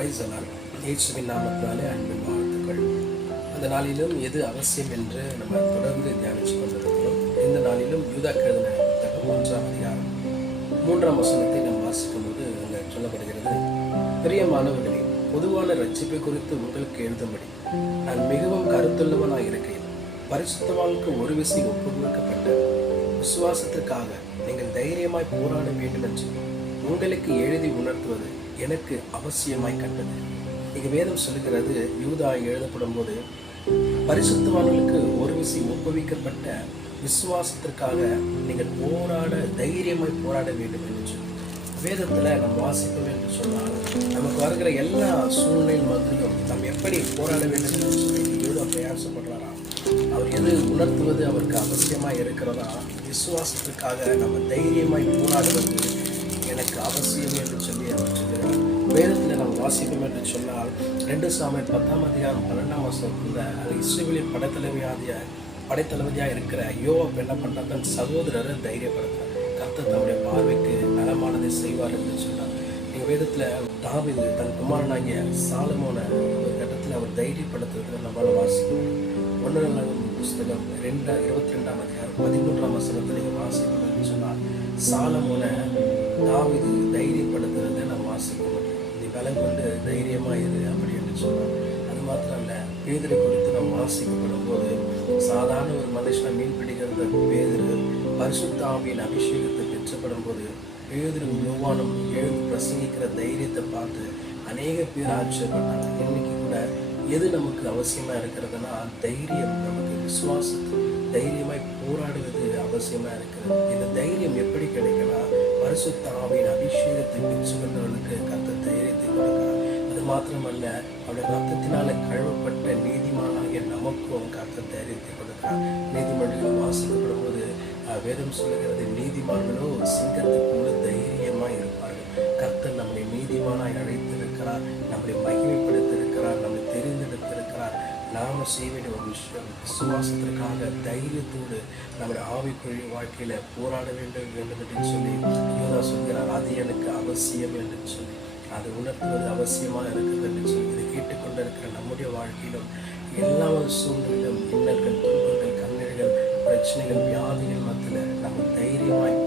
Price எல்லாம் இயேசுவின் நாமத்தினாலே அன்பின் வாழ்த்துக்கள். அந்த நாளிலும் எது அவசியம் என்று நம்ம தொடர்ந்து தியானித்து கொண்டிருக்கிறோம். இந்த நாளிலும் யூதா எழுதின புத்தகம் 1ஆம் அதிகாரம் 3ஆம் வசனத்தை நாம் வாசிக்கும் போது அங்கே சொல்லப்படுகிறது, பிரியமானவர்களே, பொதுவான ரட்சிப்பை குறித்து உங்களுக்கு எழுதும்படி நான் மிகவும் கருத்துள்ளவனாக இருக்கையில் பரிசுத்தவானுக்கு ஒரு விசை ஒப்புவிக்கப்பட்ட விசுவாசத்திற்காக நீங்கள் தைரியமாய் போராட வேண்டும் என்று உங்களுக்கு எழுதி உணர்த்துவது எனக்கு அவசியமாய் கண்டது. இங்கு வேதம் சொல்லுகிறது, யூதா எழுதப்படும் போது பரிசுத்தவான்களுக்கு ஒரு விசை ஒப்புவிக்கப்பட்ட விசுவாசத்திற்காக நீங்கள் தைரியமாய் போராட வேண்டும் என்று சொல்லி வேதத்தில் நம்ம வாசிப்போம் என்று சொன்னால், நமக்கு வருகிற எல்லா சூழ்நிலை மத்தியிலும் நம்ம எப்படி போராட வேண்டும் என்று சொல்லி யூதா பிரயாசப்படுறாரா, அவர் எது உணர்த்துவது அவருக்கு அவசியமாக இருக்கிறதா, விசுவாசத்துக்காக நம்ம தைரியமாய் போராடுவது எனக்கு அவசியம் என்று சொல்லி அவர் சொல்கிறார். வேதத்தில் நம்ம வாசிப்போம் என்று சொன்னால் 2 சாமுவேல் 10ஆம் அதிகாரம் 12ஆம் வசனத்தில் இஸ்ரவேலின் படைத்தளபதியாக இருக்கிற யோவாப் என்ன பண்ணுறார், தன் சகோதரரை தைரியப்படுத்துறார். கர்த்தர் தன்னுடைய பார்வைக்கு நலமானதை செய்வார் என்று சொன்னார். எங்கள் வேதத்தில் தாவீது தன் குமாரனாகிய சாலமோனை ஒரு கட்டத்தில் அவர் தைரியப்படுத்துறதுக்கு நம்மளால் வாசிக்கணும். 1 புஸ்தகம் 22ஆம் அதிகாரம் 13ஆம் வசனத்தில் நீங்கள் வாசிக்கணும் என்று சொன்னால், சாலமோனை தாவீது தைரியப்படுத்துறதை நம்ம வாசிக்க முடியும். நீ பலம் கொண்டு தைரியமாக இரு அப்படி என்று சொன்னார். அது மாத்திரம் இல்லை, பேதுரை குறித்து நம்ம வாசிக்கப்படும் போது சாதாரண ஒரு மனுஷனை மீன் பிடிக்கிறத பேதுரு பரிசுத்த ஆவியின் அபிஷேகத்தை பெற்றப்படும் போது பேதுரும் யோவானும் எழுந்து பிரசங்கிக்கிற தைரியத்தை பார்த்து அநேக பேர் ஆச்சரியப்பட்டாங்க. இன்னைக்கு கூட எது நமக்கு அவசியமாக இருக்கிறதுனா தைரியம், நமக்கு விசுவாசத்தை தைரியமாய் போராடுவது அவசியமாக இருக்கிறது. இந்த தைரியம் எப்படி கிடைக்கலாம்? பரிசுத்த ஆவியின் அபிஷேகத்தை பெற்றுக்கொண்டவர்களுக்கு கர்த்தர் தைரியத்தை கொடுக்கிறார். அது மாத்திரமல்ல, அவருடைய ரத்தத்தினால கழுவப்பட்ட நீதிமானாகிய நமக்கும் கர்த்தர் தைரியத்தை கொடுக்கிறார். நீதிமன்றங்கள் வாசிக்கப்படும் போது வேதம் சொல்லுகிறது, நீதிமான்களோ சிங்கத்தை போல தைரியமாய் இருப்பார்கள். கர்த்தர் நம்மளை நீதிமானாய் அழைத்திருக்கிறார், நம்மளை மகிமைப்படுத்தியிருக்கிறார், நம்மளை தெரிந்தெடுத்திருக்கிறார். நாம செய்ய வேண்டிய ஒரு விஷயம், விசுவாசத்திற்காக தைரியத்தோடு நம்முடைய ஆவிக்குரிய வாழ்க்கையில போராட வேண்டும் என்று சொல்லி யோதா சொல்கிறார். அது எனக்கு அவசியம் என்று சொல்லி அது உணர்த்துவது அவசியமாக இருக்குது என்று சொல்லி இதை கேட்டுக்கொண்டிருக்கிற நம்முடைய வாழ்க்கையிலும் எல்லா சூழ்நிலையிலும் இன்னல்கள், துன்பங்கள், கண்ணீர்கள், பிரச்சனைகள், வியாதிகள் மத்தியில் நம்ம தைரியமாய்